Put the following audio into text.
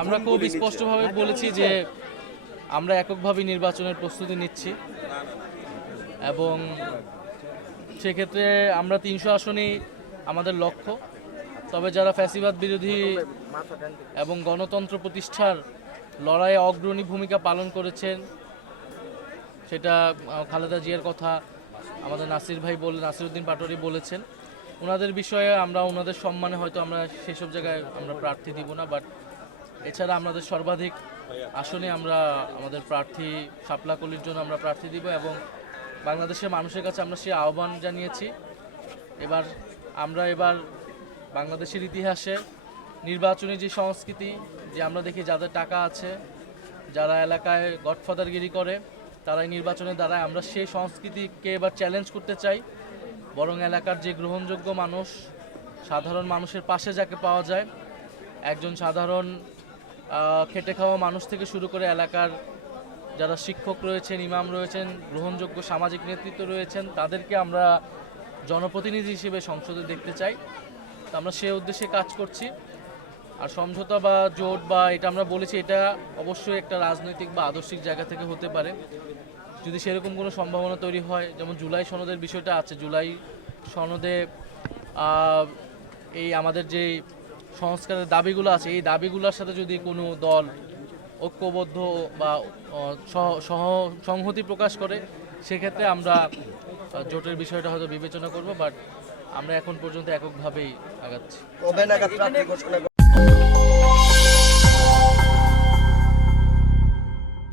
আমরা খুব স্পষ্টভাবে বলেছি যে আমরা এককভাবে নির্বাচনের প্রস্তুতি নিচ্ছি। এবং সেক্ষেত্রে আমরা তিনশো আসনই আমাদের লক্ষ্য। তবে যারা ফ্যাসিবাদ বিরোধী এবং গণতন্ত্র প্রতিষ্ঠার লড়াইয়ে অগ্রণী ভূমিকা পালন করেছেন সেটা খালেদা জিয়ার কথা আমাদের নাসির ভাই বলে নাসিরউদ্দিন পাটোয়ারি বলেছেন। ওনাদের বিষয়ে আমরা ওনাদের সম্মানে হয়তো আমরা সেসব জায়গায় আমরা প্রার্থী দিব না বাট এছাড়া আমাদের সর্বাধিক আসনে আমরা আমাদের প্রার্থী সাপলাকলির জন্য আমরা প্রার্থী দিব এবং বাংলাদেশের মানুষের কাছে আমরা সেই আহ্বান জানিয়েছি। এবার আমরা এবার বাংলাদেশের ইতিহাসে নির্বাচনী যে সংস্কৃতি, যে আমরা দেখি যাদের টাকা আছে, যারা এলাকায় গডফাদারগিরি করে, তারাই নির্বাচনের দ্বারা আমরা সেই সংস্কৃতিকে এবার চ্যালেঞ্জ করতে চাই। বরং এলাকার যে গ্রহণযোগ্য মানুষ, সাধারণ মানুষের পাশে যাকে পাওয়া যায়, একজন সাধারণ খেটে খাওয়া মানুষ থেকে শুরু করে এলাকার যারা শিক্ষক রয়েছেন, ইমাম রয়েছেন, গ্রহণযোগ্য সামাজিক নেতৃত্ব রয়েছেন, তাদেরকে আমরা জনপ্রতিনিধি হিসেবে সংসদে দেখতে চাই। তো আমরা সে উদ্দেশ্যে কাজ করছি। আর সমঝোতা বা জোট বা এটা আমরা বলেছি, এটা অবশ্যই একটা রাজনৈতিক বা আদর্শিক জায়গা থেকে হতে পারে। যদি সেরকম কোনো সম্ভাবনা তৈরি হয়, যেমন জুলাই সনদের বিষয়টা আছে, জুলাই সনদে এই আমাদের যে সংস্কারের দাবিগুলো আছে, এই দাবিগুলোর সাথে যদি কোনো দল ঐক্যবদ্ধ বা সহ- সহ সংহতি প্রকাশ করে, সেক্ষেত্রে আমরা জোটের বিষয়টা হয়তো বিবেচনা করব বাট আমরা এখন পর্যন্ত এককভাবেই আগাচ্ছি।